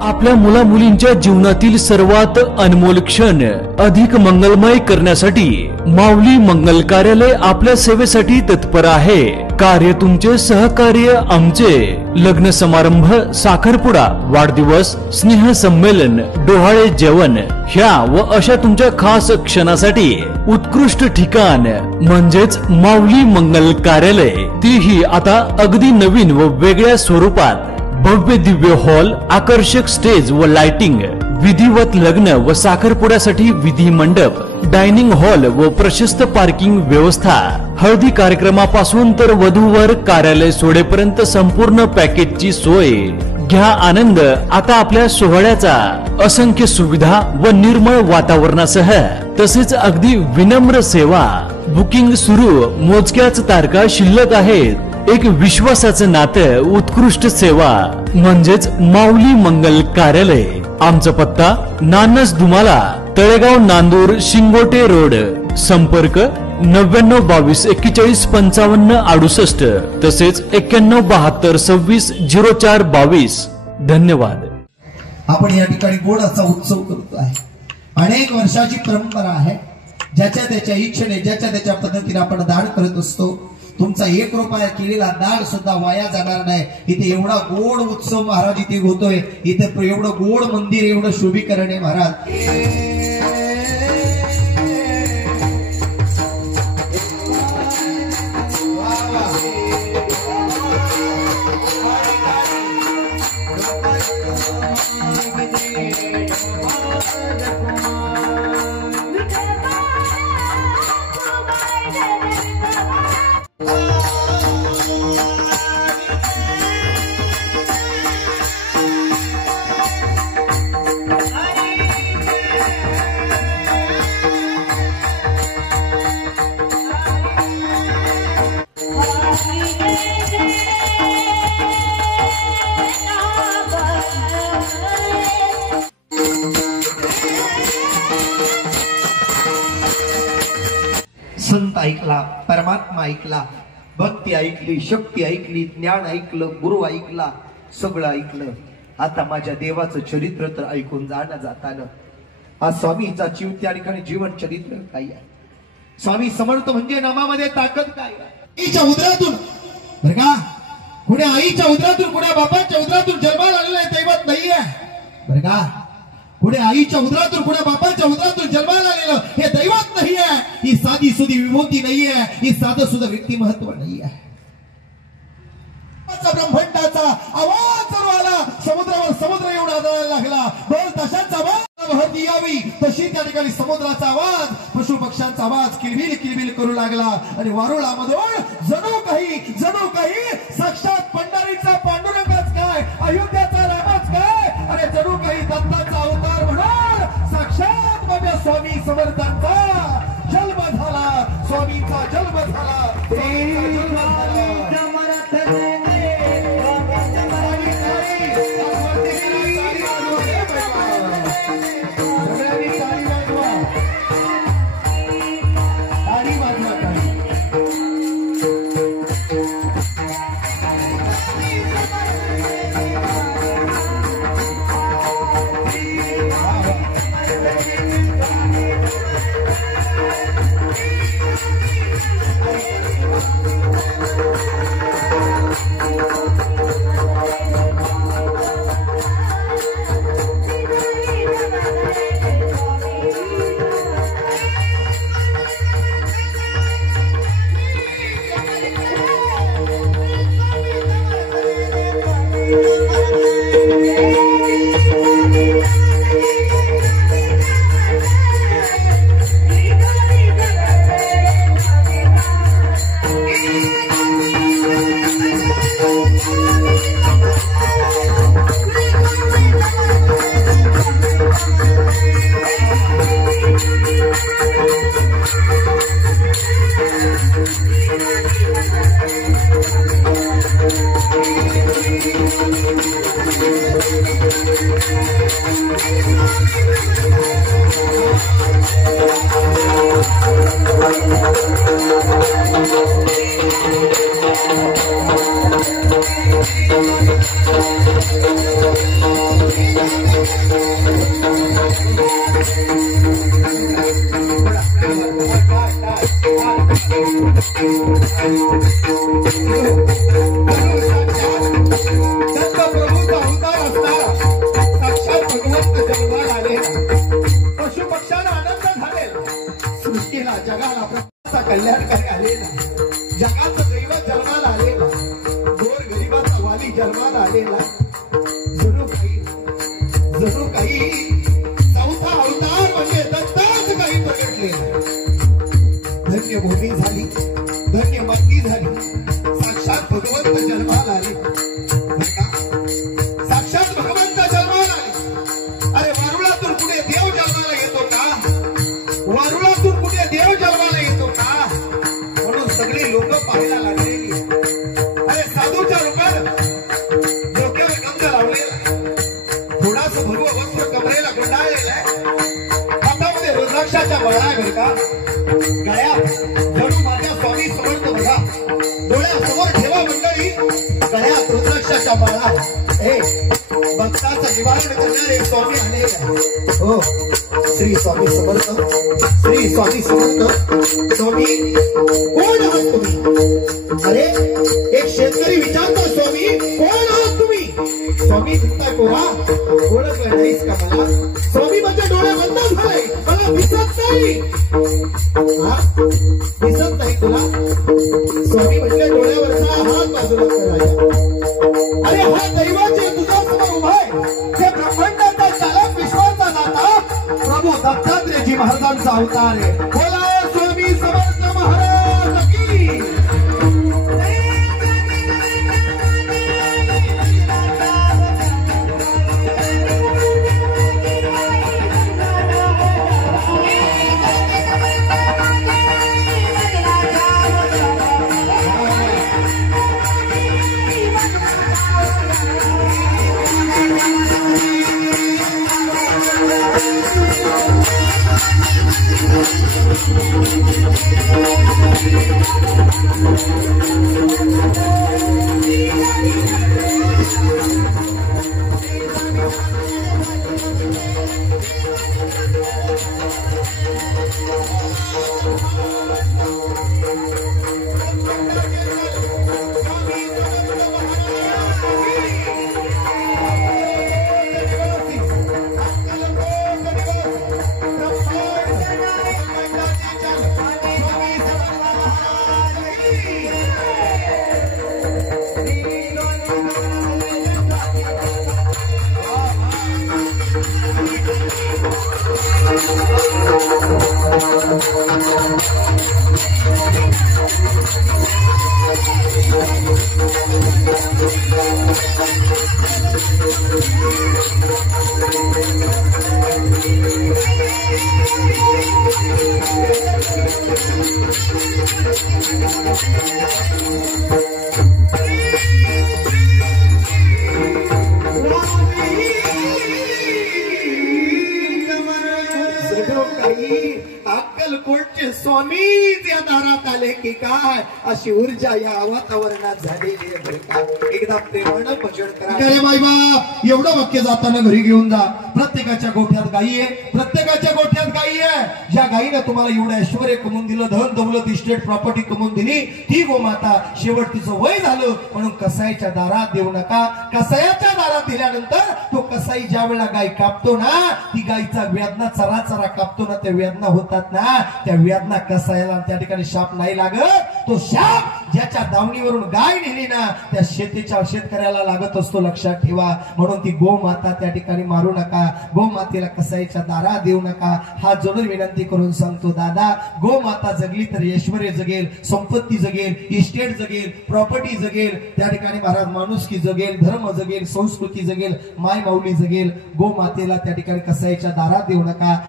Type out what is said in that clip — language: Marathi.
आपल्या मुला मुलींच्या जीवनातील सर्वात अनमोल क्षण अधिक मंगलमय करण्यासाठी माऊली मंगल कार्यालय आपल्या सेवेसाठी तत्पर आहे। कार्य तुमचे, सहकार्य आमचे। लग्न समारंभ, साखरपुडा, वाढदिवस, स्नेह संमेलन, डोहाळे जेवण ह्या व अशा तुमच्या खास क्षणासाठी उत्कृष्ट ठिकाण म्हणजेच माऊली मंगल कार्यालय, तीही आता अगदी नवीन व वेगळ्या स्वरूपात। भव्य दिव्य हॉल, आकर्षक स्टेज व लाइटिंग, विधिवत लग्न व साखरपुड्यासाठी विधी मंडप, डायनिंग हॉल व प्रशस्त पार्किंग व्यवस्था। हळदी कार्यक्रमापासून तर वधूवर कार्यालय सोडेपर्यंत संपूर्ण पॅकेजची सोय। घ्या आनंद आता आपल्या सोहळ्याचा। असंख्य सुविधा व निर्मळ वातावरणासह तसेच अगदी विनम्र सेवा। बुकिंग सुरू, मोजक्याच तारखा शिल्लक आहेत। एक विश्वासाचं नातं, उत्कृष्ट सेवा म्हणजेच माऊली मंगल कार्यालय। आमचा पत्ता नानस दुमाला, तळेगाव, नांदूर, शिंगोटे रोड। संपर्क 99 22 41 55 68 तसेच 91 72 26 04 22। धन्यवाद। आपण या ठिकाणी गोड असा उत्सव करतो आहे। अनेक वर्षाची परंपरा आहे। ज्याच्या त्याच्या इच्छेने, ज्याच्या त्याच्या पद्धतीने आपण दान करत असतो। तुमचा 1 रुपया केलेला दान सुद्धा वाया जाणार नाही। इथे एवढा गोड उत्सव महाराज इथे होतोय, इथे एवढं गोड मंदिर, एवढं शोभीकरण आहे महाराज। संत ऐकला, परमात्मा ऐकला, भक्ती ऐकली, शक्ती ऐकली, ज्ञान ऐकलं, गुरु ऐकला, सगळं ऐकलं। आता माझ्या देवाचं चरित्र तर ऐकून जाणं जाताना आज स्वामीचा चिवत्या ठिकाणी जीवन चरित्र काय आहे। स्वामी समर्थ म्हणजे नामामध्ये ताकद काय आहे। आईच्या उदरातून बरं का, कुण्या आईच्या उदरातून, कुण्या बापाच्या उदरातून जन्माला आलेलं दैवत नाहीये बरं का। पुढे आईच्या उदरातून, पुढे बापाच्या उदरातून जन्माला आलेलं हे दैवत नाहीये। ही साधी सुधी विभूती नाहीये, ही साधं सुद्धा व्यक्तिमत्व नाहीये। ब्रह्मांडाचा आवाज जर आला, समुद्रावर समुद्र एवढा आदळायला लागला। बोल तशाच आवाज भरती यावी तशी त्या ठिकाणी समुद्राचा आवाज, पशु पक्ष्यांचा आवाज किलबिल किलबिल करू लागला। आणि वारुळामधून जणू काही साक्षात पंढरीचा पांडुरंगच काय, अयोध्याचा रामच काय, अरे जणू काही दत्ताचा अवतार म्हणून साक्षात माझ्या स्वामी समर्थांचा जन्म झाला। स्वामीचा जन्म झाला, स्वामीचा जन्म झाला। Thank you. जन्माला आलेला जणू काही चौथा अवतार म्हणजे दत्ताच काही प्रगटले. धन्य भूमी झाली, धन्य माती झाली. साक्षात भगवंत जन्माला आले, साक्षात भगवंत जन्माला आले. अरे वारुळातून कुठे देव जन्माला येतो का? वारुळातून कुठे देव जन्माला येतो का? म्हणून सगळी लोक पाहायला लागलेली. अरे साधूच्या रूपात डोक्यावर गंध लावलेला, थोडासा भगव वस्त्र कमरेला गुंडाळलेला आहे, हातामध्ये रुद्राक्षाच्या माळा आहे बरं का. गळ्यात जणू माझ्या स्वामी समर्थ बघा, डोळ्यासमोर ठेवा मंडळी, गळ्यात रुद्राक्षाच्या माळा. हे भक्ताचं निवारण करणारे स्वामी आले. हो, श्री स्वामी समर्थ, श्री स्वामी समर्थ. स्वामी कोण आहात तुम्ही? अरे एक शेतकरी विचारतो, स्वामी कोण आहात तुम्ही? स्वामी म्हणताय, पोरा ओळखलं नाहीस का मला? स्वामी म्हणजे डोळे बंद झाले, मला दिसत नाही. दिसत नाही तुला? स्वामी म्हणजे डोळ्यावरचा हात बाजूला करायचा. अरे हा दैवाचे तुझ्या समोर उभा आहे, जे ब्रह्मांडाचा चालक विश्वाचा दाता प्रभू दत्तात्रेयजी महाराजांचा अवतार आहे. बोला स्वामी समर्थ महाराज की. अक्कलकोटचे स्वामीच या दारात आले की काय, अशी ऊर्जा या वातावरणात झालेली आहे बरं का. एकदा प्रेमानं भजन करा. अरे बाई बाप, एवढं वाक्य जाताना घरी घेऊन जा. प्रत्येकाच्या गोठ्यात गायी आहे, प्रत्येकाच्या गोठ्यात गायी आहे. ज्या गायीनं तुम्हाला एवढं ऐश्वर्य कमवून दिलं, धन दौलत इस्टेट प्रॉपर्टी कमवून दिली, ती गोमाता शेवट तिचं वय झालं म्हणून कसाईच्या दारात देऊ नका. कसायाच्या दारात दिल्यानंतर तो कसाई ज्या वेळेला गाय कापतो ना, ती गायीचा वेदना चरा चरा कापतो ना, त्या वेदना होतात ना, त्या वेदना कसायला त्या ठिकाणी शाप नाही लागत. तो शाप ज्याच्या दावणीवरून गाय नेली ना, त्या शेतकऱ्याला लागत असतो, लक्षात ठेवा. म्हणून ती गोमाता त्या ठिकाणी मारू नका, गोमातेला कसाईच्या दारात देऊ नका. हा जोडून विनंती करून सांगतो दादा, गोमाता जगली तर ऐश्वर्य जगेल, संपत्ती जगेल, इस्टेट जगेल, प्रॉपर्टी जगेल, त्या ठिकाणी महाराज माणुसकी जगेल, धर्म जगेल, संस्कृती जगेल, माय माऊली जगेल. गोमातेला त्या ठिकाणी कसाईच्या दारात देऊ नका.